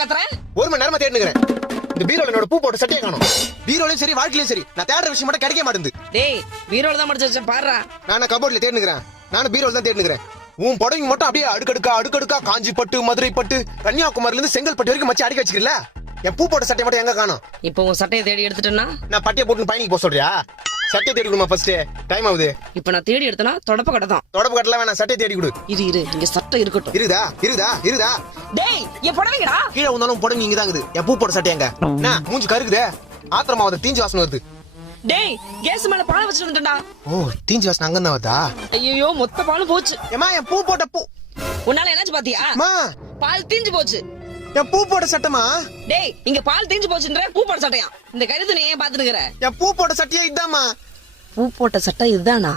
கத்துறேன்? 1 மணி நேரமா தேடினுக்கிறேன். இந்த பீரோல என்னோட பூ போட்ட சட்டையை காணோம். பீரோலயும் சரி வாழ்க்கையிலயும் சரி நான் தேடுற விஷயம் மட்டும் கிடைக்க மாட்டேங்குது. டேய் பீரோல தான் மடிச்சு வச்சேன் பாருடா. நான் கபோர்ட்ல தேடினுக்கிறேன். நானும் பீரோல தான் தேடினுக்கிறேன். உன் புடவை மட்டும் அப்படியே அடுக்கடுக்கா காஞ்சி பட்டு, மதுரை பட்டு, கன்னியாகுமரியில இருந்து செங்கல்பட்டு வரைக்கும் மச்சி அடிக்க வச்சிருக்கல. என் பூ போட்ட சட்டை மட்டும் எங்க காணோம்? இப்போ உன் சட்டையை தேடி எடுத்துட்டேன்னா நான் பட்டியை போட்டு பயணிக்கு போக சொல்றியா? சட்டை தேடி கொடுமா ஃபர்ஸ்ட். டைம் ஆகுது. இப்ப நான் தேடி எடுத்தனா தொடப்ப கடை தான். தொடப்பு கட்டல வேணாம், சட்டை தேடி கொடு. இரு இங்க சட்டை இருக்கட்டும். இருதா. டேய் என் புடவைங்கடா. கீழே வந்தாலும் புடவை இங்க தான் இருக்குது. என் பூ போட்ட சட்டை எங்க? நான் மூஞ்சி கருக்குதே. ஆத்திரமா வந்து தீஞ்சு வாசனை வருது. டேய் கேஸ் மேல பால் வச்சிட்டு வந்துட்டேன்டா. ஓ தீஞ்சு வாசனை அங்க தான் வருதா? ஐயோ மொத்த பாலும் போச்சு. ஏமா என் பூ போட்ட பூ. உன்னால என்னாச்சு பாத்தியா? அம்மா பால் தீஞ்சு போச்சு. என் பூ போட்ட சட்டமா? டேய் இங்க பால் தீஞ்சு போச்சுன்ற பூ போட்ட சட்டையா? இந்த கருத்து நீ ஏன் பாத்துட்டு இருக்கற? என் பூ போட்ட சட்டையே இதாம்மா. பூ போட்ட சட்டை இதுதானா?